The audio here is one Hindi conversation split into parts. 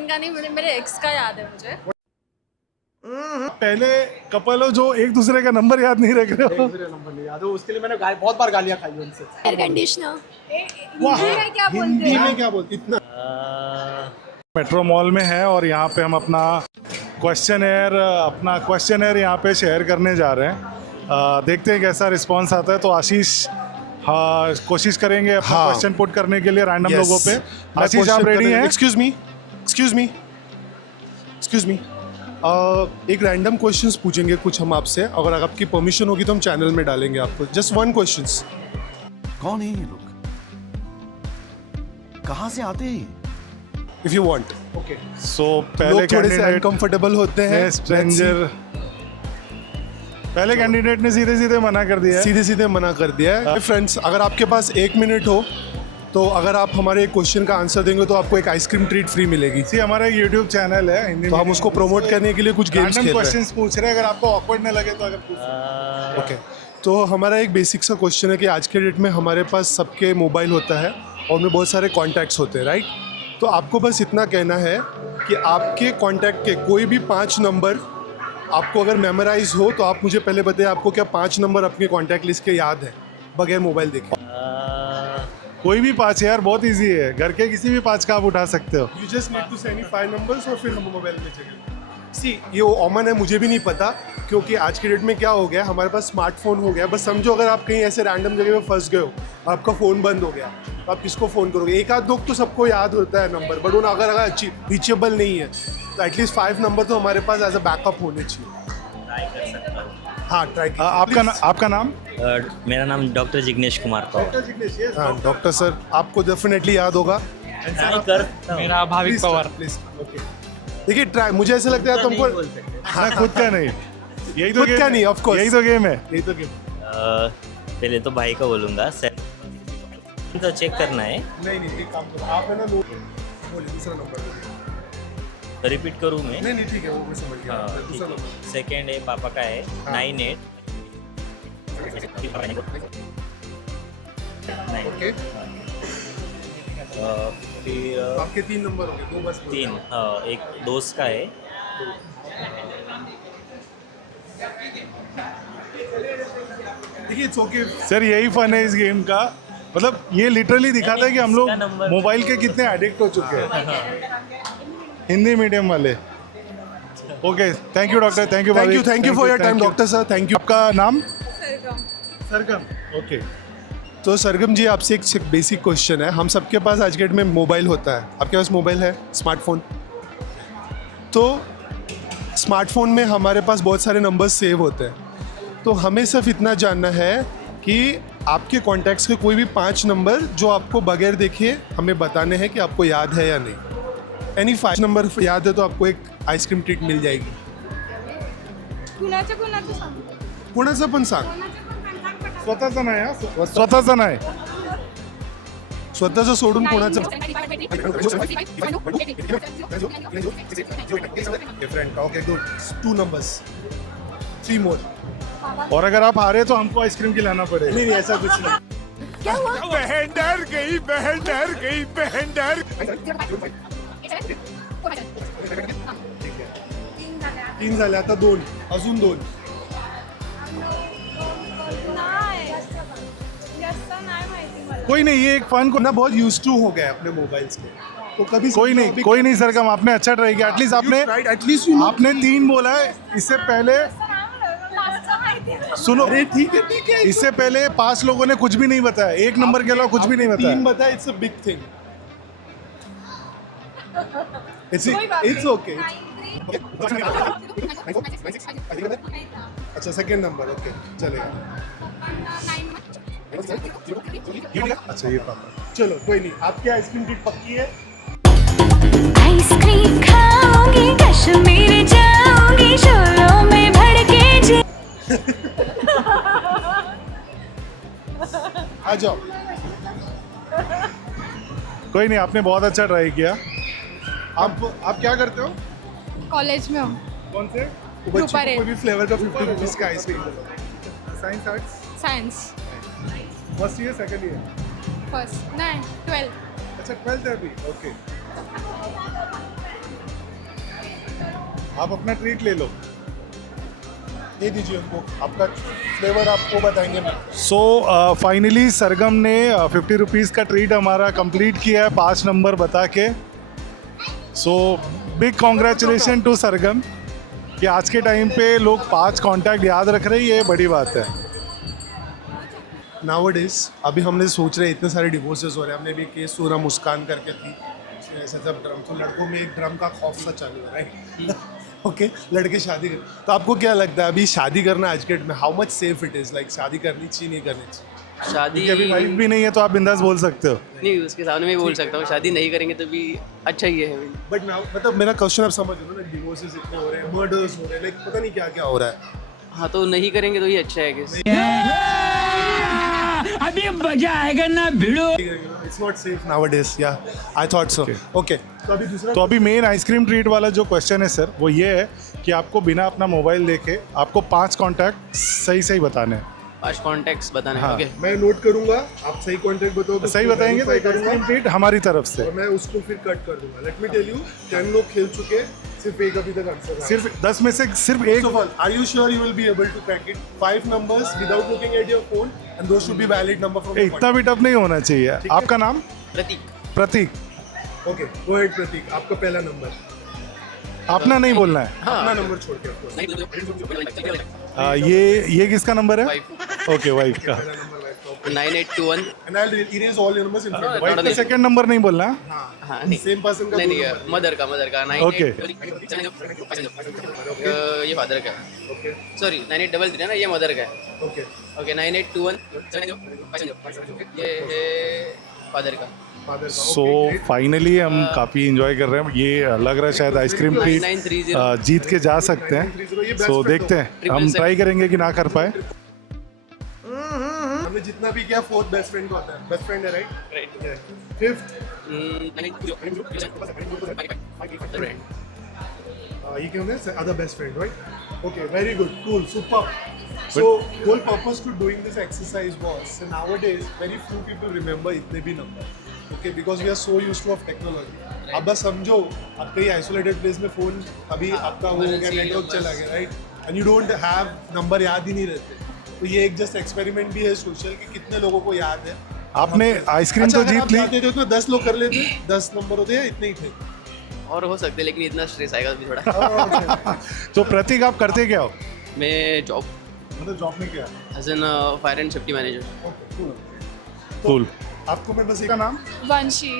बॉयफ्रेंड का नहीं, मेरे एक्स का याद है मुझे। पहले कपल हो जो एक दूसरे का नंबर याद नहीं रख रहे हो। नंबर नहीं याद है, उसके लिए मैंने बहुत बार गालियां खाई उनसे। एयर कंडीशनर वाह, क्या बोलते हिंदी हैं? में क्या बोलते इतना? मेट्रो मॉल में है और यहाँ पे हम अपना क्वेश्चन एयर यहाँ पे शेयर करने जा रहे हैं। देखते हैं कैसा रिस्पांस आता है। तो आशीष, हाँ, कोशिश करेंगे अपना हाँ। क्वेश्चन पुट करने के लिए रैंडम Yes. लोगों पे। मैं आशीष, आप question रेडी करने- हैं? एक्सक्यूज मी एक रैंडम क्वेश्चंस पूछेंगे कुछ हम आपसे। अगर आपकी परमिशन होगी तो हम चैनल में डालेंगे आपको। Just one questions. कौन है ये लोग? कहाँ से आते हैं? If you want. ओके, सो पहले लोग थोड़े से कैंडिडेट अनकंफर्टेबल होते हैं। स्ट्रेंजर, पहले कैंडिडेट ने सीधे सीधे मना कर दिया है। सीधे सीधे मना कर दिया है। फ्रेंड्स, अगर आपके पास 1 मिनट हो तो अगर आप हमारे क्वेश्चन का आंसर देंगे तो आपको एक आइसक्रीम ट्रीट फ्री मिलेगी। सी, हमारा यूट्यूब चैनल है हिंदी तो हम में। उसको प्रमोट करने के लिए कुछ गेम्स खेल रहे हैं। क्वेश्चंस पूछ रहे हैं, अगर आपको ऑकवर्ड न लगे तो अगर पूछ। ओके, तो हमारा एक बेसिक सा क्वेश्चन है कि आज के डेट में हमारे पास सबके मोबाइल होता है और उनमें बहुत सारे कॉन्टैक्ट्स होते हैं, राइट? तो आपको बस इतना कहना है कि आपके कॉन्टैक्ट के कोई भी 5 नंबर आपको अगर मेमोराइज हो तो आप मुझे पहले बताइए आपको क्या 5 नंबर अपने कॉन्टैक्ट लिस्ट के याद है बगैर मोबाइल देखे? कोई भी 5 यार, बहुत इजी है। घर के किसी भी 5 का आप उठा सकते हो। You just need to send 5 numbers और फिर हम मोबाइल में चलेंगे। सी, ये ऑमन है, मुझे भी नहीं पता, क्योंकि आज के डेट में क्या हो गया, हमारे पास स्मार्टफोन हो गया। बस समझो अगर आप कहीं ऐसे रैंडम जगह पे फंस गए हो, आपका फ़ोन बंद हो गया, तो आप किसको फ़ोन करोगे? एक आध लोग तो सबको याद होता है नंबर, बट उन अगर अच्छी रीचेबल नहीं है तो एटलीस्ट 5 नंबर तो हमारे पास एज अ बैकअप होने चाहिए। हाँ, ट्राई आपका नाम? मेरा नाम डॉक्टर जिग्नेश कुमार कौर। हाँ डॉक्टर सर, आपको डेफिनेटली याद होगा। मेरा भाविक पवार। Please, okay. देखिए, ट्राई, मुझे ऐसा लगता है तुमको मैं खुद का नहीं, यही तो खुद गेम का है। नहीं, of course। यही तो गेम है। यही तो गेम। पहले तो भाई का बोलूँगा, तो चेक करना है। नहीं, एक काम करो, आप है ना बोलिए दूसरा नंबर बोलिए। रिपीट करूँ मैं? नहीं, ठीक है, वो मैं समझ गया। हाँ, दूसरा नंबर। सेकेंड है पापा का है, 98। ओके, फिर आपके 3 नंबर हो गए, 2 बस बोलो। 3, हाँ, एक दोस्त का है। देखिए, इट्स ओके। सर, यही फन है इस गेम का। मतलब ये लिटरली दिखाता है कि हम लोग इसका नंबर- मोबाइल के कितने एडिक्ट हो चुके हैं, हिंदी मीडियम वाले। Okay, thank you doctor, thank you for your time doctor sir, thank you. आपका नाम? सरगम। सरगम। ओके, तो सरगम जी, आपसे एक बेसिक क्वेश्चन है। हम सबके पास आज के डेट में मोबाइल होता है। आपके पास मोबाइल है, स्मार्टफोन। तो स्मार्टफोन में हमारे पास बहुत सारे नंबर सेव होते हैं। तो हमें सिर्फ इतना जानना है कि आपके कॉन्टैक्ट्स के कोई भी 5 नंबर जो आपको बगैर देखे हमें बताने हैं कि आपको याद है या नहीं। एनी 5 नंबर याद है तो आपको एक आइसक्रीम ट्रीट मिल जाएगी। कुणाचं सांग. कोणाचं पण सांग, स्वतःचा नाही हा, स्वतःचा नाही. स्वतःचं सोडून कोणाचं डिफरेंट। Okay, good. 2 नंबर्स, 3 मोर। और अगर आप हारे तो हमको आइसक्रीम खिलाना पड़ेगा। नहीं, ऐसा कुछ नहीं। क्या हुआ? बहन डर गई, बहन डर गई, बहन डर। 3 झाले, आता 2, अजून 2। कोई नहीं, ये एक फन को ना बहुत यूज टू हो गया अपने मोबाइल्स के, तो कभी कोई नहीं सरगम, आपने अच्छा ट्राई किया। एटलीस्ट आपने 3 बोला है। इससे पहले सुनो, अरे ठीक है, इससे पहले 5 लोगों ने कुछ भी नहीं बताया, 1 नंबर के अलावा कुछ भी नहीं 3 बताया। बताया। It's a big thing. It's okay. अच्छा, सेकंड नंबर, ओके, चलेगा। अच्छा, ये पापा। चलो, कोई नहीं, आपकी आइसक्रीम ट्रीट पक्की है। आइसक्रीम खाऊंगी, कश्मीर जाऊंगी, शोलों में भड़के जी। आ जाओ। कोई नहीं, आपने बहुत अच्छा ट्राई किया। आप क्या करते हो? कॉलेज में हो. कौन से? तो बच्चे Group को है। कोई भी फ्लेवर का 50 रुपीज़ का आइसक्रीम दो। Science arts, science. First year, second year? First नाही 12. अच्छा, 12th है अभी। ओके, आप अपना ट्रीट ले लो। दे दीजिए उनको, आपका फ्लेवर आपको बताएंगे मैं। सो फाइनली सरगम ने 50 रुपीज़ का ट्रीट हमारा कंप्लीट किया है 5 नंबर बता के। सो बिग कॉन्ग्रेचुलेशन टू सरगम कि आज के टाइम पे लोग 5 कॉन्टैक्ट याद रख रहे हैं, ये बड़ी बात है। नाउअडेज अभी हमने सोच रहे इतने सारे डिवोर्सेस हो रहे हैं। हमने भी केस सुना मुस्कान करके थी, उसमें ऐसा सब ड्रम, तो लड़कों में एक ड्रम का खौफ सा चालू है, राइट? ओके, लड़के शादी कर, तो आपको क्या लगता है अभी शादी करना आज के डेट में how much safe it is? Like शादी करनी चाहिए नहीं करनी चाहिए? शादी क्योंकि अभी वाइफ भी नहीं है तो आप बिंदास बोल सकते हो। नहीं, उसके सामने मैं बोल सकता हूँ शादी नहीं करेंगे तो भी अच्छा ही है। बट नाउ मतलब मेरा क्वेश्चन आप समझ लो ना, डिवोर्सेस इतने हो रहे हैं, मर्डर्स हो रहे हैं, लाइक पता नहीं क्या क्या हो रहा है। हाँ, तो नहीं करेंगे तो ही अच्छा है। अभी मजा आएगा ना भिड़ो। इट्स नॉट सेफ नाउअडेज, या आई थॉट सो। ओके, तो अभी दूसरा तो अभी मेन आइसक्रीम ट्रीट वाला जो क्वेश्चन है सर, वो ये है कि आपको बिना अपना मोबाइल देखे आपको 5 कॉन्टैक्ट सही सही बताने हैं। 5 कॉन्टैक्ट्स बताने हैं। हाँ। ओके, मैं नोट करूंगा, आप सही कॉन्टैक्ट बताओ तो सही बताएंगे तो verify एक करूंगा आइसक्रीम ट्रीट हमारी तरफ से। और मैं उसको फिर कट कर दूंगा। लेट मी टेल यू, 10 लोग खेल चुके, सिर्फ एक अभी तक आंसर सिर्फ 10 में से सिर्फ एक। Are you sure you will be able to crack it? 5 numbers without looking at your phone, and those should be valid number from your इतना भी टफ नहीं होना चाहिए। आपका नाम? प्रतीक। प्रतीक। ओके, गो अहेड प्रतीक, आपका पहला नंबर। अपना नहीं बोलना है। अपना नंबर छोड़ के आपको। ये किसका नंबर है? Wife। ओके, वाइफ का। पहला नंबर वाइफ का, okay. 9821। And I'll erase all your numbers in front of wife का सेकंड नंबर नहीं बोलना है। हाँ, नहीं सेम पर्सन का नहीं दो नहीं, number। मदर का Okay। ये फादर का। ओके सॉरी, 9833 है ना, ये मदर का है। ओके ओके, 9821 ये है फादर का। फादर का। सो फाइनली हम काफ़ी इंजॉय कर रहे हैं। ये लग रहा है शायद आइसक्रीम ट्रीट 9930। जीत के जा सकते हैं। सो देखते हैं, हम ट्राई करेंगे कि ना कर पाए। हमने जितना भी किया, 4th बेस्ट फ्रेंड को आता है। बेस्ट फ्रेंड है, राइट? राइट। 5th ये क्या है? Other best friend, right? Okay, very good, cool, super. So whole purpose to doing this exercise was, so nowadays very few people remember इतने भी number, okay, because we are so used to of technology. अब बस समझो, आप कहीं isolated place में फोन, अभी आपका वो हो गया, नेटवर्क चला गया, right? And you don't have number याद ही नहीं रहते। तो ये एक जस्ट एक्सपेरिमेंट भी है सोशल कि कितने लोगों को याद है। आपने आइसक्रीम तो जीत ली। ली तो 10 लोग कर लेते, 10 नंबर होते हैं, इतने ही थे। और हो सकते, लेकिन इतना स्ट्रेस आएगा अभी थोड़ा। तो प्रतीक, आप करते क्या हो? मैं जॉब मतलब जॉब में क्या? As an fire and safety manager. Cool. आपको मैं बस एक नाम? Vamshi.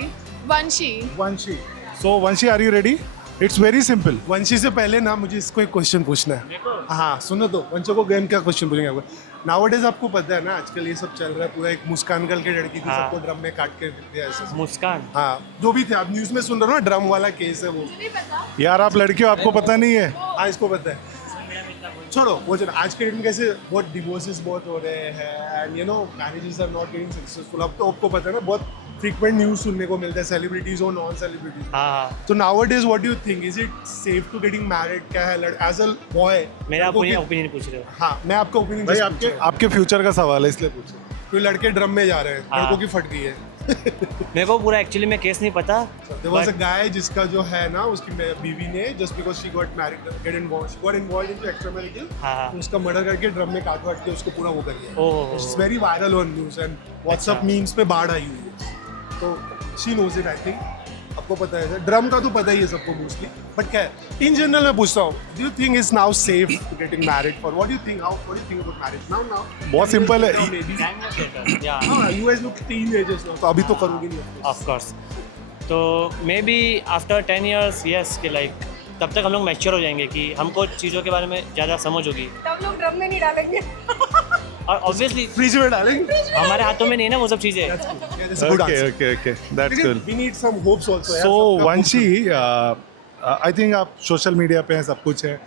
Vamshi. Vamshi. So Vamshi, are you ready? It's very simple. Vamshi से पहले ना मुझे इसको एक क्वेश्चन पूछना है। हाँ, सुनो तो, वंशों को गेम का क्वेश्चन पूछेंगे आपको। नाउअडेज आपको पता है ना, आजकल ये सब चल रहा है पूरा। एक मुस्कान कल के लड़की थी, सबको ड्रम में काट के दिया ऐसे। मुस्कान। हाँ, जो भी थे, आप न्यूज़ में सुन रहे हो ना, ड्रम वाला केस है वो। यार आप लड़के हो, आपको पता नहीं है? हाँ, इसको पता है। छोड़ो वो, जो आज के डेट में कैसे बहुत डिवोर्सेस बहुत हो रहे हैं, and you know marriages are not getting successful. अब तो आपको पता है ना, बहुत फ्रीक्वेंट न्यूज़ सुनने को मिलता है, सेलिब्रिटीज और नॉन सेलिब्रिटीज। हाँ, तो nowadays what do you think, is it safe to getting married? क्या है एज अ बॉय? मेरा ओपिनियन पूछ रहे हो? हाँ, मैं आपका ओपिनियन भाई आपके फ्यूचर का सवाल है, इसलिए पूछो। कोई लड़के ड्रम में जा रहे हैं, हाँ। लड़कों की फट गई है। मेरे को पूरा एक्चुअली में केस नहीं पता। There was a guy जिसका जो है ना, उसकी बीवी ने just because she got married, she got involved into extramarital, हाँ। तो उसका मर्डर करके ड्रम में काट के उसको पूरा वो कर दिया। ओह। It's very viral on news and WhatsApp memes पे बाढ़ आई हुई है। तो she knows it, I think। आपको पता है, ड्रम का तो पता ही है सबको मोस्टली, बट क्या है इन जनरल मैं पूछता हूँ, do you think is now safe getting married? For what do you think, how what do you think about marriage now? बहुत सिंपल है। या हाँ, you guys look teenagers now, तो अभी तो करोगे नहीं of course। Of course. तो maybe after 10 years yes, कि लाइक तब तक हम लोग मैच्योर हो जाएंगे कि हमको चीज़ों के बारे में ज़्यादा समझ होगी। तब लोग ड्रम में नहीं डालेंगे। और ऑब्वियसली फ्रिज में डालेंगे। हमारे हाथों में नहीं है ना वो सब चीज़ें। Yeah, that's a good okay answer। Okay okay, that's cool. We need some hopes also। यार, सो सबका वंशी, आई थिंक आप सोशल मीडिया पे हैं, सब कुछ है,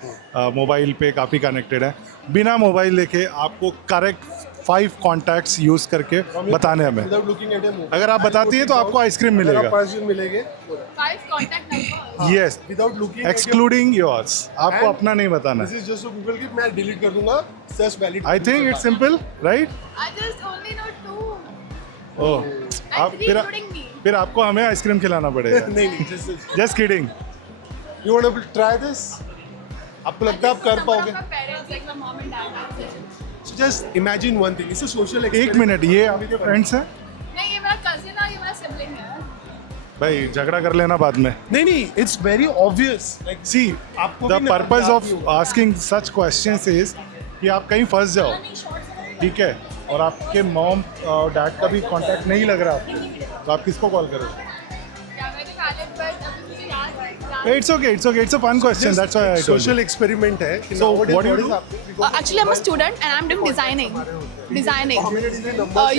मोबाइल पे काफ़ी कनेक्टेड है। बिना मोबाइल देखे आपको करेक्ट 5 कॉन्टैक्ट्स यूज़ करके बताने हमें। Without looking at a mobile। अगर आप बताती हैं तो आपको आइसक्रीम अगर मिलेगा। आप 5 दिन मिलेंगे 5 contact number. Yes, without looking excluding yours. आपको And- अपना नहीं बताना दिस इज जस्ट गूगल की मैं डिलीट कर दूंगा, search valid. I think it's simple, right? I just only know 2. ओह, आप And 3 including me. फिर आपको हमें आइसक्रीम खिलाना पड़ेगा। नहीं just just kidding. You want to try this? आपको लगता है आप कर पाओगे? Parents like my mom and dad. So just imagine one thing. It's a social एक experiment. मिनट, ये आपके फ्रेंड्स हैं? नहीं, ये मेरा कजिन है, ये मेरा सिबलिंग है। भाई झगड़ा कर लेना बाद में. नहीं, it's very obvious. Like, See, आपको the भी ना purpose याद of नहीं होगा। asking such questions is कि आप कहीं फंस जाओ, ठीक है, और आपके मॉम और डैड का भी कांटेक्ट नहीं लग रहा, तो आप किसको कॉल करोगे? क्या मैंने वैलिड बट अभी मुझे याद है। It's okay, it's a fun question. That's why I told Social you. experiment है. कि So, nowadays what do you do? happening? Actually, I'm a student and I'm doing designing.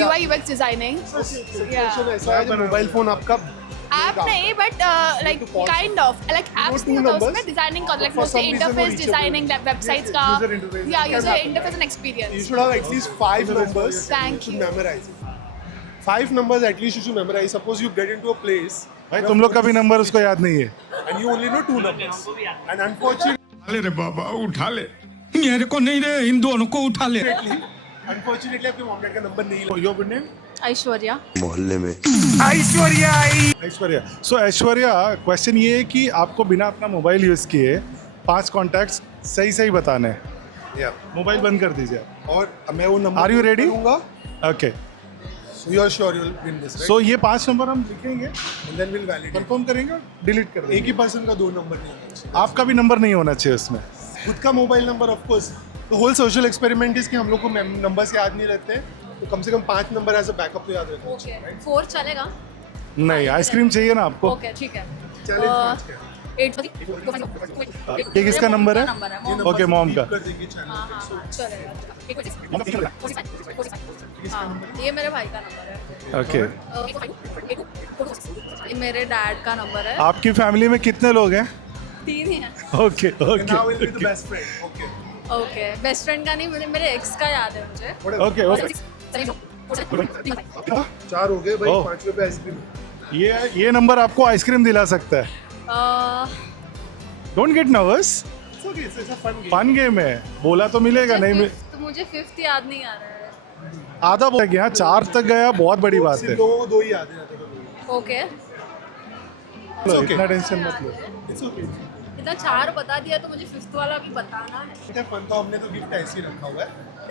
UI UX designing. Social ऐसा है जो मोबाइल फोन आपका ऐप नहीं but like kind of like apps नहीं होता उसमें डिजाइनिंग का like mostly interface designing websites का या user interface and you experience. should have at least 5 numbers. Thank you you. should memorize it. 5 numbers at least you should memorize. Suppose you get into a place भाई तुम लोग का भी नंबर उसको याद नहीं है. and you only know 2 numbers. And unfortunately, उठा ले रे बाबा उठा ले मेरे को नहीं रे इन दोनों को उठा ले unfortunately आपके मॉम डैड का नंबर नहीं है. Your good name? Aishwarya. Aishwarya. So Aishwarya, question ये है कि आपको बिना अपना मोबाइल यूज़ किए 5 कॉन्टैक्ट्स सही बताने हैं. Yeah. मोबाइल बंद कर दीजिए. और मैं वो नंबर Are you ready? करूंगा. Okay. So you are sure you will win this, right? सो ये 5 नंबर हम लिखेंगे, and then we'll validate. Confirm करेंगे, डिलीट कर एक देंगे. ही पर्सन का 2 नंबर नहीं होना चाहिए. आपका भी नंबर नहीं होना चाहिए उसमें. खुद का mobile number of course. The whole social experiment is कि हम लोग को नंबर्स याद नहीं रहते, तो कम से कम 5 नंबर एज अ बैकअप तो याद रहते हैं. ओके 4 चलेगा. नहीं, आइसक्रीम चाहिए ना आपको. ओके ठीक है. चैलेंज 5 का. 8 ये किसका नंबर है? नंबर है ये मॉम. नंबर Okay, से mom beep का. कर देंगे channel हाँ पे. So, हाँ चलेगा. हाँ ये मेरे भाई का नंबर है. ओके. ये मेरे डैड का नंबर है. आपकी फैमिली में कितने लोग हैं? 3 ही है. Okay and now we'll be the okay best friend. Okay. Okay best friend का नहीं, मेरे एक्स का याद है मुझे. Okay okay. 4 हो गए भाई. Oh. 5वें पे आइसक्रीम. ये नंबर आपको आइसक्रीम दिला सकता है. Don't get nervous. It's okay. It's a fun game. Fun game है, बोला तो मिलेगा, नहीं मिल. तो मुझे 5th याद नहीं आ रहा है. आधा बोल गया, 4 तक गया, बहुत बड़ी बात है. सिर्फ 2 ही याद है. Okay okay. इतना टेंशन मत लो. It's okay. इतना 4 बता दिया तो मुझे 5th वाला भी बताना है. ठीक है, फन तो हमने तो गिफ्ट ऐसे ही रखा हुआ है.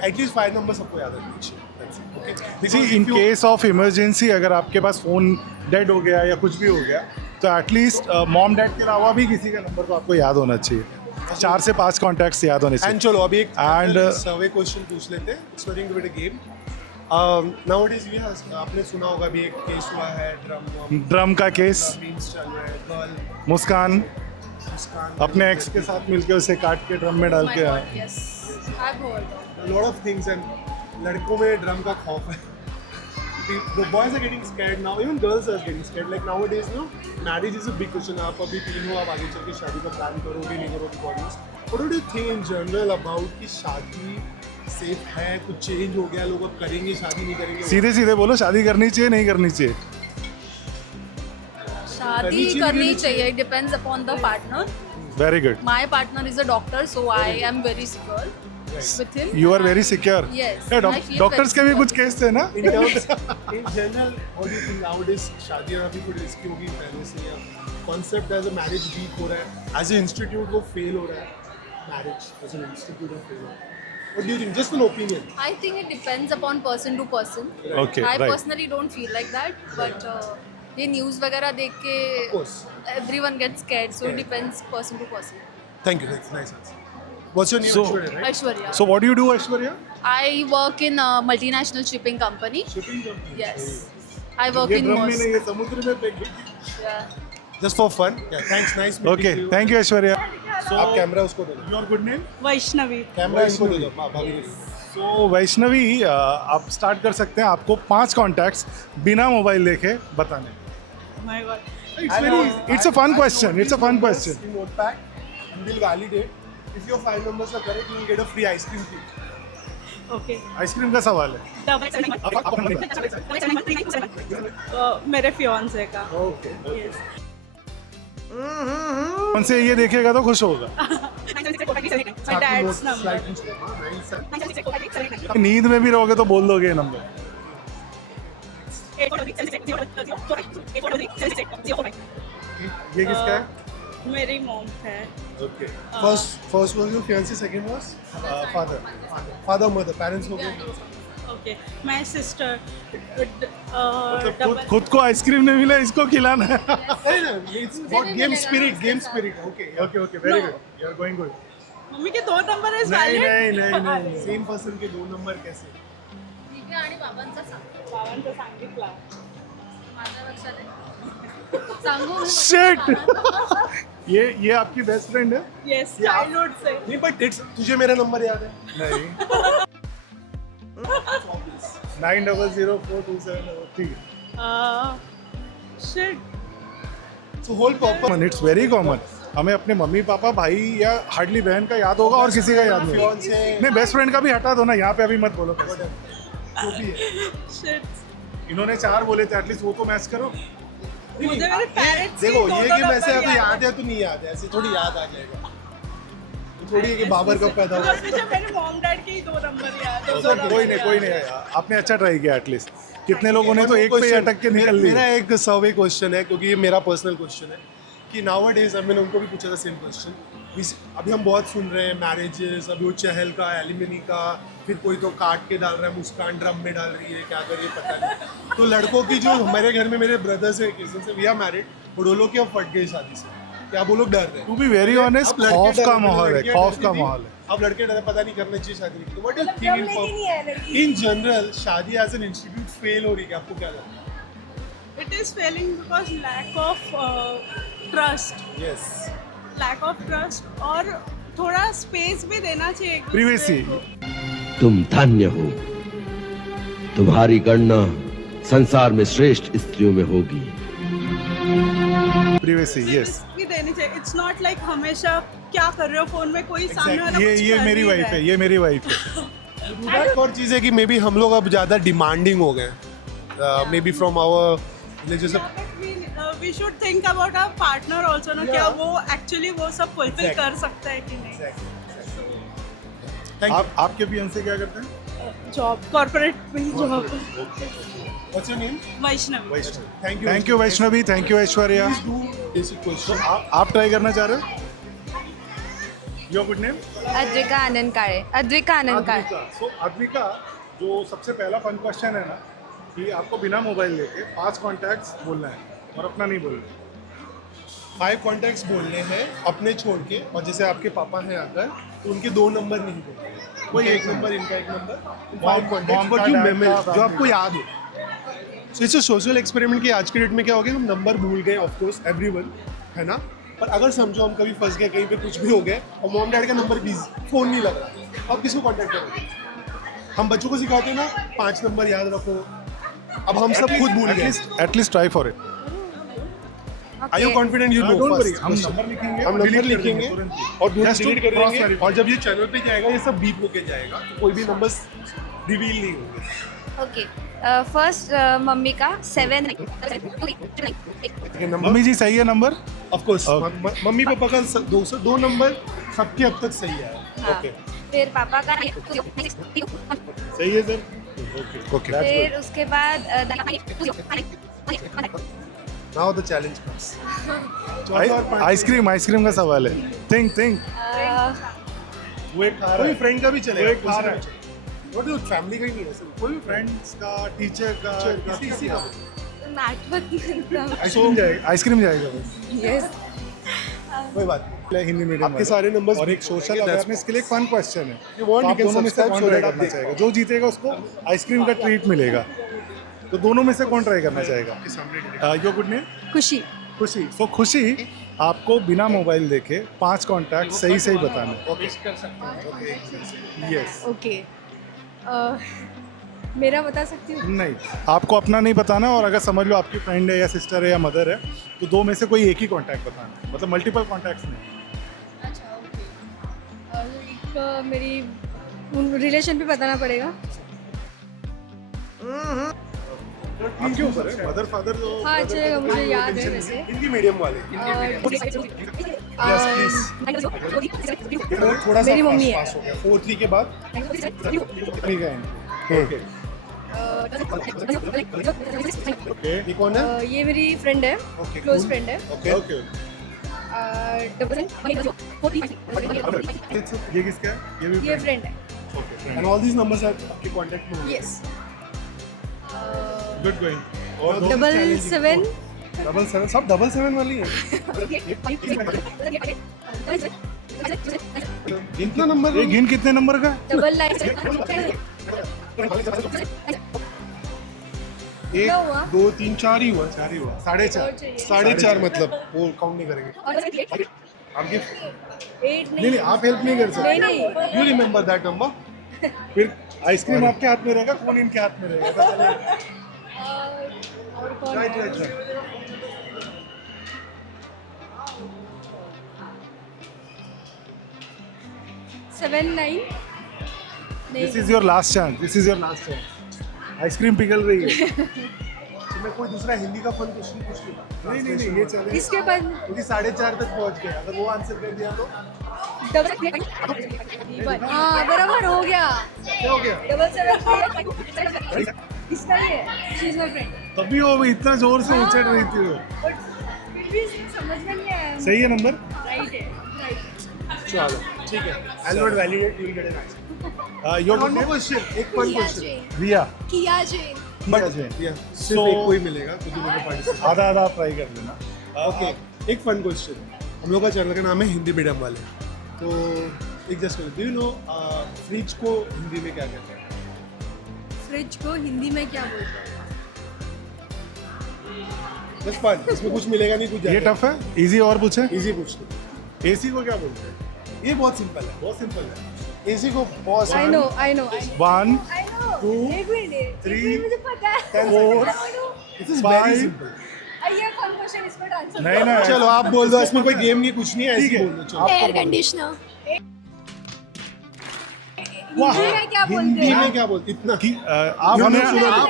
एटलीस्ट 5 नंबर सबको याद रखना चाहिए. That's it. Okay. See in case of emergency अगर आपके पास फ़ोन डेड हो गया या कुछ भी हो गया, तो एटलीस्ट मॉम डैड के अलावा भी किसी का नंबर तो आपको याद होना चाहिए. 4 से 5 कॉन्टैक्ट्स याद होने एंड चाहिए. चलो अभी एक And, सर्वे क्वेश्चन पूछ लेते हैं. It's going to be a game. Nowadays भी आपने सुना होगा भी एक केस हुआ है ड्रम का केस. मीम्स चल रहा है. गर्ल मुस्कान मुस्कान अपने एक्स के साथ मिलके उसे काट के ड्रम में डाल के आए. यस आई बोल. Lot of things. एंड लड़कों में ड्रम का खौफ है. The boys are getting scared now. Even girls are getting scared. Like nowadays, no, marriage is a big question. आप अभी teen हो, आप आगे चल के शादी का प्लान करोगे नहीं करोगे boys. What do you think in general about कि शादी सेफ है? कुछ चेंज हो गया, लोग अब करेंगे शादी नहीं करेंगे? सीधे सीधे बोलो, शादी करनी चाहिए नहीं करनी चाहिए? शादी करनी चाहिए. It depends upon the partner. Very good. My partner is a doctor, so I am very secure with him. You are very secure. Yes, I feel doctors के very भी कुछ केस थे ना? In terms, in general, what do you think nowadays? शादियाँ अभी थोड़ी रिस्की होगी पहले से, या concept as a marriage weak हो रहा है, as an institute वो fail हो रहा है, marriage as an institute वो fail हो रहा है. What do you think? Just an opinion. I think it depends upon person to person. Okay, I right. personally don't feel like that, but ये न्यूज़ वगैरह देख के Of course. everyone gets scared, so it depends person to person. Thank you. That's nice answer. What's your name? So- Aishwarya, right? Aishwarya. So what do you do, Aishwarya? I work in a multinational shipping company. Shipping company. Yes. I work ये in ड्रम में Mosque. नहीं है, समुद्र में फेंक दीजिए. Yeah. Just for fun. Yeah. Thanks. Nice meeting Okay, you. thank you, Aishwarya. आप कैमरा उसको दे दो. Your good name? Vaishnavi. Camera इनको दे दो. भाभी दे दो. So वैष्णवी, आप स्टार्ट कर सकते हैं. आपको 5 कॉन्टैक्ट्स बिना मोबाइल देखे बताने. My God. It's a fun question. It's a fun question. In notepad, and we'll validate. If your 5 numbers are correct, you'll get a free ice cream treat. Okay. Ice cream का सवाल है. मेरे फियांसे का. Okay. यस. उनसे ये देखेगा तो खुश होगा. My dad's number. नींद में भी रहोगे तो बोल दोगे ये नंबर. ये किसका है? मेरी मॉम है. Okay first was your fiancée, second was father mother, parents हो गए. Okay. My sister. खुद को आइसक्रीम नहीं मिला, इसको खिलाना है. It's about game spirit. Okay okay very good, you are going good. Mummy के 2 नंबर इज नहीं वैलिड. नहीं सेम पर्सन के 2 नंबर कैसे? आणि बाबांचा बाबांचं सांगितलं. माझ्या लक्षात आहे. सांगू शिट. ये आपकी बेस्ट फ्रेंड है? Yes, childhood से. नहीं बट इट्स तुझे मेरा नंबर याद है? नहीं. 900427. Shit. So whole proper it's very common. हमें अपने मम्मी पापा भाई या हार्डली बहन का याद होगा और किसी का याद नहीं होगा. नहीं बेस्ट फ्रेंड का भी हटा दो ना, यहाँ पे अभी मत बोलो. जो भी है. Shit. इन्होंने 4 बोले थे, एटलीस्ट वो तो मैच करो. मुझे मेरे पेरेंट्स देखो ये कि वैसे अभी याद है तो नहीं याद है, ऐसे थोड़ी याद आ जाएगा. थोड़ी है कि बाबर कब पैदा हुआ. मुझे मेरे मॉम डैड के ही 2 नंबर याद है. कोई नहीं. आपने अच्छा ट्राई किया एटलीस्ट. कितने लोगों ने तो एक पे अटक के निकल मेरा लिया. एक सर्वे क्वेश्चन है, क्योंकि ये मेरा पर्सनल क्वेश्चन है कि नाउ डेज मैंने उनको भी पूछा था सेम क्वेश्चन. अभी हम बहुत सुन रहे हैं मैरिजेस, अभी वो चहल का, एलिमनी का, फिर कोई तो काट के डाल रहा है, मुस्कान ड्रम में डाल रही है, क्या कर रही है पता नहीं. तो लड़कों की जो हमारे घर में मेरे ब्रदर्स है किसी से वी आर मैरिड, वो लोग की अब फट गई शादी से. क्या वो लोग डर रहे हैं? टू बी वेरी ऑनेस्ट, खौफ का माहौल है. अब लड़के डर पता नहीं करना चाहिए शादी. तो what do you think in general शादी एज एन इंस्टीट्यूट फेल हो रही है, आपको क्या लगता है? It is failing because lack of trust. Yes. Lack of trust और थोड़ा स्पेस भी देना चाहिए एक दूसरे Privacy. को. तुम धन्य हो, तुम्हारी गणना संसार में श्रेष्ठ स्त्रियों में होगी. प्रिवेसी. यस. भी देनी चाहिए. इट्स नॉट लाइक हमेशा क्या कर रहे हो फोन में, कोई सामने वाला कुछ ये कर मेरी नहीं वाइफ रहा है. ये मेरी वाइफ है. एक और चीज़ है कि मे बी हम लोग अब ज़्यादा डिमांडिंग हो गए. मे बी फ्रॉम आवर जैसे we should think about our partner also ना, क्या वो एक्चुअली वो सब फुलफिल Exactly. कर सकता है कि नहीं. थैंक आपके फियांसे क्या करते हैं? जॉब कॉर्पोरेट में job. What's your name? Vaishnavi. Thank you Vaishnavi. Thank you Aishwarya. Basic question. आप ट्राई करना चाह रहे हो? Your good name? Advika Anand Kale. So Advika, जो सबसे पहला फन क्वेश्चन है ना, कि आपको बिना मोबाइल लेके 5 कॉन्टैक्ट्स बोलना है और अपना नहीं बोलना. 5 कॉन्टैक्ट्स बोलने हैं अपने छोड़ के, और जैसे आपके पापा हैं अगर तो उनके 2 नंबर नहीं बोलने. कोई एक नंबर, इनका एक number. 5 contacts but you memory, जो आपको याद हो. So it's a social experiment कि आज के डेट में क्या हो गया, हम नंबर भूल गए ऑफ कोर्स एवरीवन, है ना. पर अगर समझो हम कभी फंस गए कहीं पे, कुछ भी हो गए और मॉम डैड का नंबर बिजी, फोन नहीं लग रहा, अब किसको कॉन्टैक्ट करोगे? हम बच्चों को सिखाते हैं ना 5 नंबर याद रखो. अब हम सब खुद भूल गए. At least try for it. Are you confident you know? हम नंबर लिखेंगे, हम नंबर लिखेंगे और Just to डिलीट कर cross देंगे, verify. और जब ये चैनल पे जाएगा ये सब बीप होके जाएगा, तो कोई भी नंबर रिवील नहीं होंगे. ओके. फर्स्ट मम्मी का 7. मम्मी जी सही है number? Of course Okay. Mummy papa का 2 नंबर सबके अब तक सही है. ओके. फिर पापा का सही है सर. ओके. फिर उसके बाद now the challenge comes. Ice cream का सवाल है. थिंक. वो एक खा रहा कोई है. फ्रेंड का भी चलेगा. वो एक खा रहा है. व्हाट इज फैमिली का ही नहीं है सर. कोई भी फ्रेंड्स का, टीचर का, किसी का. आइसक्रीम जाएगा बस. यस. कोई बात नहीं. हिंदी मीडियम आपके सारे numbers और एक सोशल अवेयरनेस के लिए एक फन क्वेश्चन है. You want, तो you आप can दोनों में से subscribe कौन so ट्राई that आप करना देख चाहेगा? जो जीतेगा उसको आइसक्रीम का ट्रीट मिलेगा. तो दोनों में से कौन ट्राई करना चाहेगा? Your good name? खुशी. सो खुशी, आपको बिना मोबाइल देखे 5 कॉन्टैक्ट सही बताने. यस. ओके. मेरा बता सकती हूँ? नहीं, आपको अपना नहीं बताना, और अगर समझ लो आपकी फ्रेंड है या सिस्टर है या मदर है, तो 2 में से कोई एक ही कॉन्टैक्ट बताना है. मतलब मल्टीपल कॉन्टैक्ट्स नहीं. अच्छा. ओके. एक मेरी रिलेशन भी बताना पड़ेगा. आपके ऊपर है. मदर फादर जो हाँ चलेगा, मुझे याद है वैसे. हिंदी मीडियम वाले. थोड़ा सा मेरी मम्मी है. पास हो गया. 4-3 के बाद ठीक है. ओके. ये कौन है? ये मेरी फ्रेंड है, Okay, क्लोज cool. फ्रेंड है. ओके. ओके. ये किसका है? ये भी ये फ्रेंड है. And all these numbers are आपके कांटेक्ट में होंगे. Yes. Good going. और 777. 77 सब 77 वाली है. कितना नंबर? ये गिन कितने नंबर का? 999. 1 2 3 4 ही हुआ. 4 ही हुआ. 4.5. 4.5 मतलब वो काउंट नहीं करेंगे. आप गिफ्ट 8 नहीं आप हेल्प नहीं कर सकते. नहीं. You remember that number. फिर आइसक्रीम आपके हाथ में रहेगा, फोन इनके हाथ में रहेगा. Right. 79. This is your last chance. This is your last chance. Ice cream पिघल रही है. मैं कोई दूसरा हिंदी का फन क्वेश्चन पूछ लूँ. नहीं ये चलेगा. इसके बाद क्योंकि 4.5 तक पहुंच गए. अगर वो आंसर कर दिया तो हाँ बराबर हो गया. क्या हो गया? 777. इसका ही है. She is my friend. तभी वो इतना जोर से उछल रही थी वो. बट फिर भी समझ में नहीं आया. सही है नंबर. राइट है. चलो ठीक है. I will validate you will get an answer. Your one more question. एक फन क्वेश्चन. रिया. किया जैन. बट सिर्फ एक को ही मिलेगा क्योंकि मैंने पार्टिसिपेट. आधा आप ट्राई कर लेना. ओके एक फन क्वेश्चन. हम लोग का चैनल का नाम है हिंदी मीडियम वाले. तो एक just do you know fridge को हिंदी में क्या कहते हैं? फ्रिज को हिंदी में क्या बोलते हैं? बस फन. इसमें कुछ मिलेगा नहीं. कुछ ये टफ है. इजी और पूछे. इजी पूछ लो. एसी को क्या बोलते हैं? ये बहुत सिंपल है. बहुत सिंपल है. एसी को बहुत आई नो 1 2 एक मिनट 3 मुझे पता है. 4 दिस इज वेरी 5. सिंपल. ये कौन क्वेश्चन इसको आंसर नहीं ना. चलो आप बोल दो. इसमें कोई गेम नहीं कुछ नहीं है. ऐसे बोल दो. चलो एयर कंडीशनर. वाह. हिंदी में क्या बोलते हिंदी हैं? में क्या बोलते? इतना आप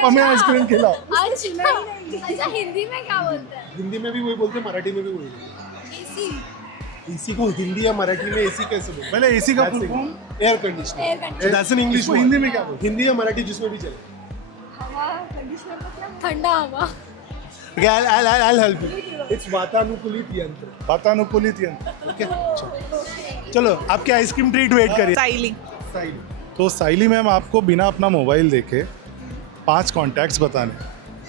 हमें आइसक्रीम खिलाओ. अच्छा हिंदी में क्या बोलते हैं? हिंदी में भी वही बोलते हैं. मराठी में भी वही बोलते एसी. हैं. एसी को हिंदी या मराठी में एसी कैसे बोलते हैं? पहले एसी का air air conditioner. Conditioner. That's an English. इसको हिंदी में क्या बोलते हिंदी या मराठी जिसमें भी चले. हवा कंडीशनर मतलब ठंडा हवा. I'll help you. It's वातानुकूलित यंत्र. हैं? वातानुकूलित यंत्र. ओके चलो आपके आइसक्रीम ट्रीट वेट करिए. स्टाइलिंग. तो साइली मैम आपको बिना अपना मोबाइल देखे 5 कॉन्टैक्ट्स बताने.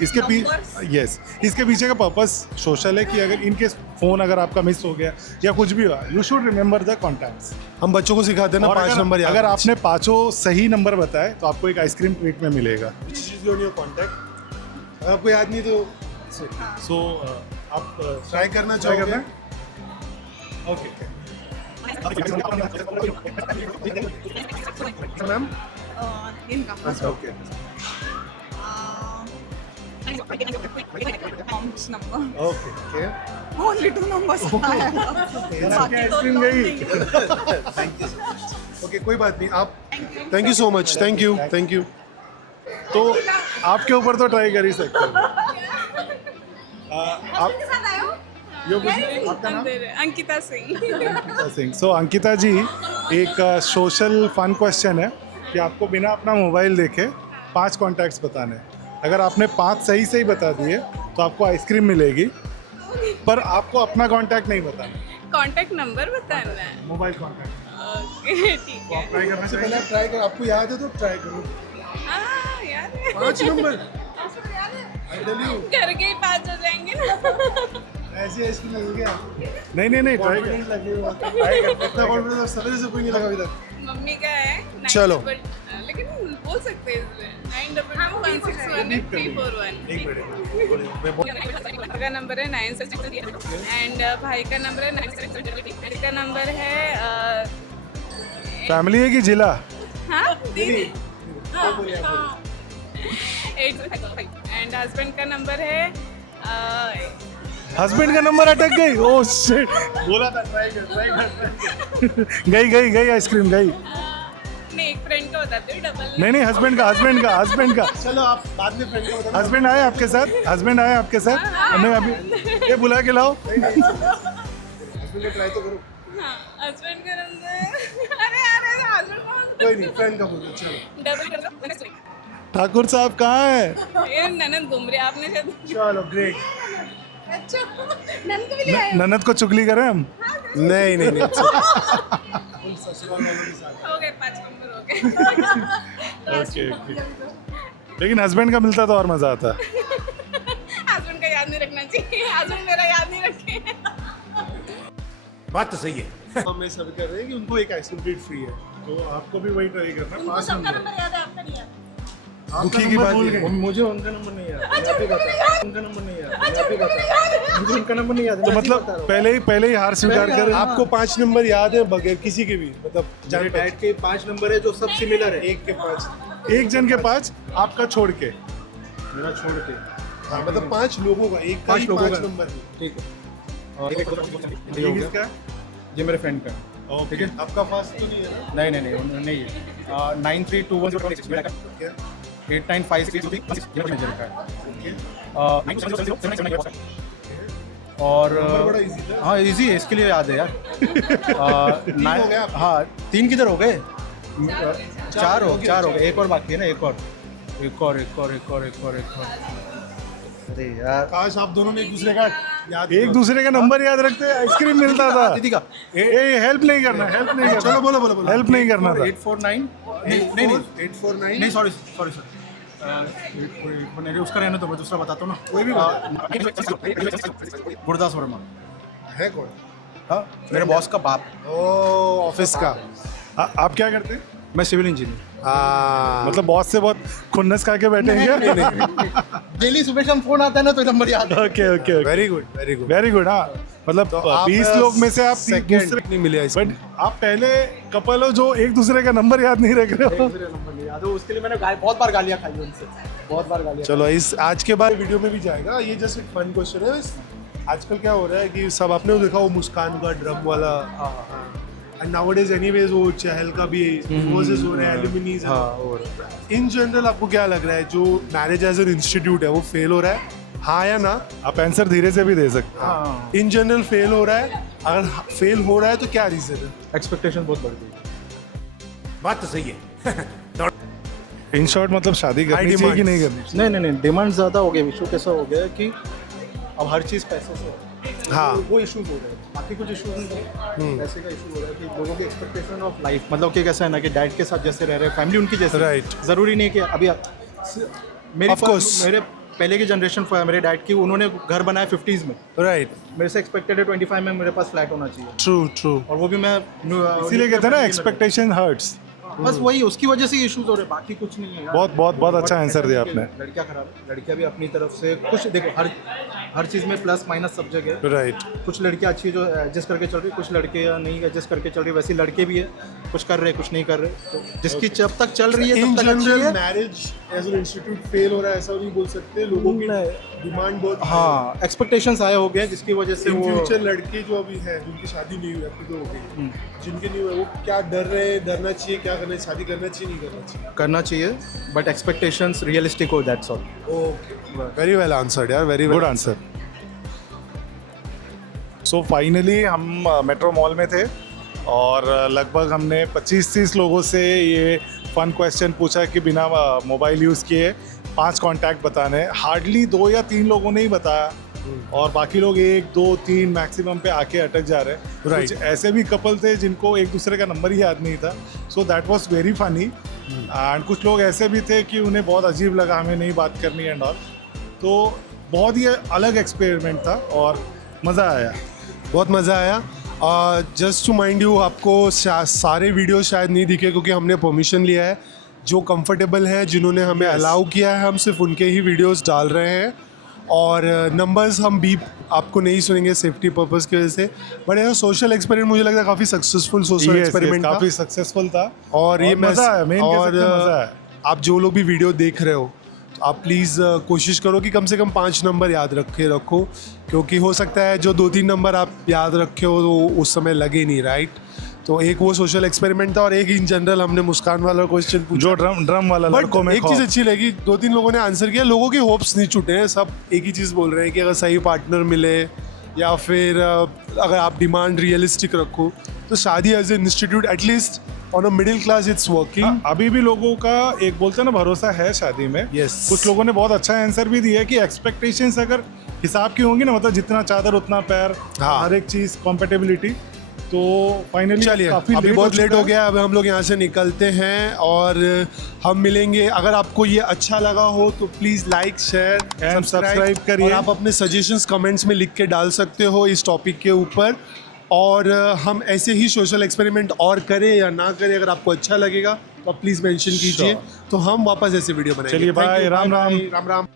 इसके इसके पीछे का पर्पस सोशल है कि अगर इनके फ़ोन अगर आपका मिस हो गया या कुछ भी हुआ, you should remember the contacts. हम बच्चों को सिखाते हैं ना और 5 नंबर याद. अगर आपने 5 सही नंबर बताए तो आपको एक आइसक्रीम ट्रीट में मिलेगा. Which is on your contact. अगर आपको याद नहीं तो सो आप ट्राई करना चाहोगे? ओके. मैम इनका. अच्छा okay. Number. Okay only 2 numbers. Ice cream गई. ओके कोई बात नहीं. आप thank you so much. Thank you. तो आपके ऊपर तो ट्राई कर ही सकते हो. आप आपका नाम? अंकिता सिंह. सो अंकिता जी, एक सोशल फन क्वेश्चन है कि आपको बिना अपना मोबाइल देखे 5 कॉन्टैक्ट्स बताने हैं. अगर आपने 5 सही बता दिए तो आपको आइसक्रीम मिलेगी, पर आपको अपना कॉन्टैक्ट नहीं बताना. कांटेक्ट नंबर बताना है. Mobile contact. ओके ठीक है. ट्राई करना पहले चाहिए. आप ट्राई करो. आपको याद है तो ट्राई करो. यार 5 नंबर. I tell you. घर के ही 5 हो जाएंगे ना. ऐसे आइसक्रीम लगेगा. नहीं ट्राई ट्राई लगेगा. इतना कॉन्फिडेंस सवेरे से कोई नहीं लगा अभी तक. मम्मी का है. चलो. लेकिन बोल सकते हैं इसमें 922161841. एक मिनट. का नंबर है 966 एंड भाई का नंबर है 966. का नंबर है फैमिली है कि जिला? हाँ दीदी. 805 एंड हस्बैंड का नंबर है हस्बैंड का नंबर अटक गई. Oh shit. बोला था ट्राई कर. गई आइसक्रीम गई. नहीं एक फ्रेंड का बताते हो डबल. नहीं हस्बैंड का. चलो आप बाद में फ्रेंड को बताओ. हस्बैंड आए आपके साथ? नहीं अभी ये बुला के लाओ. हस्बैंड का ट्राई तो करो. हाँ हस्बैंड का नंबर. अरे हस्बैंड कोई नहीं फ्रेंड का बोलो. चलो डबल ठाकुर साहब कहाँ हैं? ये ननद घूम रही है आपने शायद. चलो ग्रेट. ननद को चुगली करें हम? नहीं नहीं नहीं हो गए 5 नंबर हो गए ओके ओके। लेकिन हस्बैंड का मिलता तो और मजा आता। हस्बैंड का याद नहीं रखना चाहिए, हस्बैंड मेरा याद नहीं रखे। बात तो सही है। हम ये सब कर रहे हैं कि उनको एक आइसक्रीम ट्रीट फ्री है। तो आपको भी वही ट्राई करना है। 5 नंबर दुखी की बात है। मुझे उनका नंबर नहीं याद, उनका नंबर नहीं याद, मुझे उनका नंबर नहीं याद। तो मतलब पहले ही हार स्वीकार करें। आपको 5 नंबर याद है बगैर किसी के भी, मतलब मेरे डैड के 5 नंबर है जो सब सिमिलर है। एक के 5, एक जन के 5, आपका छोड़ के। मेरा छोड़ के हाँ, मतलब 5 लोगों का एक का 5 ही लोगों 5 का। नंबर है। ठीक है। और ये किसका? ये मेरे फ्रेंड का। ठीक है। आपका फास्ट तो नहीं है ना? नहीं नहीं नहीं नहीं है। 932106 मेरा का 8953 का और बड़ा easy था। हाँ इजी है, इसके लिए याद है यार। हो गए आप? हाँ 3 किधर हो गए? 4 हो गए, एक और बाकी है ना, एक और। अरे यार काश आप दोनों ने एक दूसरे का याद एक दूसरे का नंबर याद रखते, आइसक्रीम मिलता था। दीदी का ए हेल्प नहीं करना, हेल्प नहीं करना। चलो बोलो हेल्प नहीं करना था। 849 नहीं 849 नहीं सॉरी सर उसका रहने तो मैं दूसरा बताता हूँ ना। कोई भी गुरदास वर्मा है कौन? हाँ मेरे बॉस का बाप। ओ ऑफिस का। आप क्या करते हैं? मैं सिविल इंजीनियर। मतलब बॉस से बहुत खुन्नस खा के बैठे हैं क्या? डेली सुबह शाम फोन आता है ना तो नंबर याद है। Okay okay very good very good. Very good. हाँ मतलब 20 लोग में से आप सेकंड नहीं मिले इसमें। बट आप पहले कपल हो जो एक दूसरे का नंबर याद नहीं रख रहे हो। नंबर नहीं याद है, उसके लिए मैंने बहुत बार गालियाँ खाई उनसे, बहुत बार गालियाँ। चलो इस आज के बाद वीडियो में भी जाएगा। ये जस्ट एक फन क्वेश्चन है। बस आजकल क्या हो रहा है कि सब आपने देखा वो मुस्कान का ड्रम वाला, एंड नाउअडेज एनीवेज वो चहल का भी डिवोर्सेस हो रहे हैं, एल्यूमिनीज। इन जनरल आपको क्या लग रहा है जो मैरिज एज एन इंस्टीट्यूट है वो फेल हो रहा है, हाँ या ना? आप आंसर धीरे से भी दे सकते हैं। इन जनरल फेल हो रहा है, अगर फेल हो रहा है तो क्या रीजन है? एक्सपेक्टेशन बहुत बढ़ गई। बात तो सही है। इन शॉर्ट मतलब शादी करनी चाहिए कि नहीं करनी चाहिए? नहीं डिमांड ज़्यादा हो गया। इशू कैसा हो गया कि अब हर चीज़ पैसे से, हाँ वो इशूज हो रहे हैं, बाकी कुछ इशूज नहीं है। पैसे का इशू हो रहा है कि लोगों की एक्सपेक्टेशन ऑफ लाइफ, मतलब कि कैसा है ना कि डैड के साथ जैसे रह रहे हैं, फैमिली उनकी जैसे। Right. ज़रूरी नहीं कि अभी मेरी Of course. मेरे पहले की जनरेशन मेरे डैड की, उन्होंने घर बनाया 50s में। राइट मेरे से एक्सपेक्टेड है 25 में मेरे पास फ्लैट होना चाहिए, ट्रू और वो भी मैं इसीलिए कहते हैं ना एक्सपेक्टेशन हर्ट्स। बस वही उसकी वजह से इश्यूज हो रहे हैं, बाकी कुछ नहीं है यार। बहुत अच्छा आंसर दिया आपने। लड़कियां खराब है, लड़कियां भी अपनी तरफ से कुछ देखो, हर चीज़ में प्लस माइनस सब जगह है। राइट। कुछ लड़कियां अच्छी जो एडजस्ट करके चल रही, कुछ लड़के नहीं एडजस्ट करके चल रही, वैसे लड़के भी है, कुछ कर रहे कुछ नहीं कर रहे। तो जिसकी जब तक चल रही है इन तब तक अच्छी जनरल है। Marriage as an institute fail हो रहा है ऐसा नहीं बोल सकते। लोगों की डिमांड बहुत हाँ एक्सपेक्टेशंस आए हो गए जिसकी वजह से इन वो फ्यूचर लड़के जो अभी हैं जिनकी शादी नहीं हुई, अपनी तो हो गई, जिनके नहीं हुए, वो क्या डर रहे हैं, डरना चाहिए, क्या करना चाहिए, शादी करना चाहिए नहीं करना चाहिए? करना चाहिए, बट एक्सपेक्टेशंस रियलिस्टिक हो, that's all. Okay very well answered यार, very good answer. So finally हम मेट्रो मॉल में थे और लगभग हमने 25-30 लोगों से ये फन क्वेश्चन पूछा कि बिना मोबाइल यूज़ किए 5 कॉन्टैक्ट बताने। हार्डली 2 या 3 लोगों ने ही बताया और बाकी लोग 1, 2, 3 मैक्सिमम पे आके अटक जा रहे हैं। Right. कुछ ऐसे भी कपल थे जिनको एक दूसरे का नंबर ही याद नहीं था। So that was very funny. And कुछ लोग ऐसे भी थे कि उन्हें बहुत अजीब लगा हमें नहीं बात करनी एंड ऑल। तो बहुत ही अलग एक्सपेरिमेंट था और मज़ा आया, बहुत मज़ा आया। जस्ट टू माइंड यू, आपको सारे वीडियो शायद नहीं दिखे क्योंकि हमने परमिशन लिया है। जो कंफर्टेबल है, जिन्होंने हमें अलाउ किया है, हम सिर्फ उनके ही वीडियोस डाल रहे हैं और नंबर्स हम भी आपको नहीं सुनेंगे सेफ्टी पर्पस की वजह से। बट ऐसा सोशल एक्सपेरिमेंट मुझे लगता है काफ़ी सक्सेसफुल सोशल एक्सपेरिमेंट काफ़ी सक्सेसफुल था और ये मज़ा आया। मेन और मज़ा आया। आप जो लोग भी वीडियो देख रहे हो तो आप प्लीज़ कोशिश करो कि कम से कम 5 नंबर याद रखो, क्योंकि हो सकता है जो 2-3 नंबर आप याद रखे हो तो उस समय लगे नहीं, राइट? तो एक वो सोशल एक्सपेरिमेंट था और एक इन जनरल हमने मुस्कान वाला क्वेश्चन पूछा जो ड्रम वाला लड़कों में एक चीज़ अच्छी लगी, 2-3 लोगों ने आंसर किया, लोगों के होप्स नहीं छूटे हैं। सब एक ही चीज़ बोल रहे हैं कि अगर सही पार्टनर मिले या फिर अगर आप डिमांड रियलिस्टिक रखो तो शादी as a institute at least on a middle class it's working. अभी भी लोगों का एक बोलते हैं ना भरोसा है शादी में। Yes. कुछ लोगों ने बहुत अच्छा आंसर भी दिया कि एक्सपेक्टेशंस अगर हिसाब की होंगी ना, मतलब जितना चादर उतना पैर, हाँ। हर एक चीज़ कॉम्पेटेबिलिटी। तो फाइनली चलिए अभी बहुत लेट हो गया, अब हम लोग यहाँ से निकलते हैं और हम मिलेंगे। अगर आपको ये अच्छा लगा हो तो please like share And subscribe करिए। और आप अपने सजेशंस कमेंट्स में लिख के डाल सकते हो इस टॉपिक के ऊपर, और हम ऐसे ही सोशल एक्सपेरिमेंट और करें या ना करें, अगर आपको अच्छा लगेगा तो आप प्लीज़ मेंशन कीजिए, तो हम वापस ऐसे वीडियो बनाएंगे। चलिए, Thank bye, you, Ram bye, Ram. bye, Ram Ram.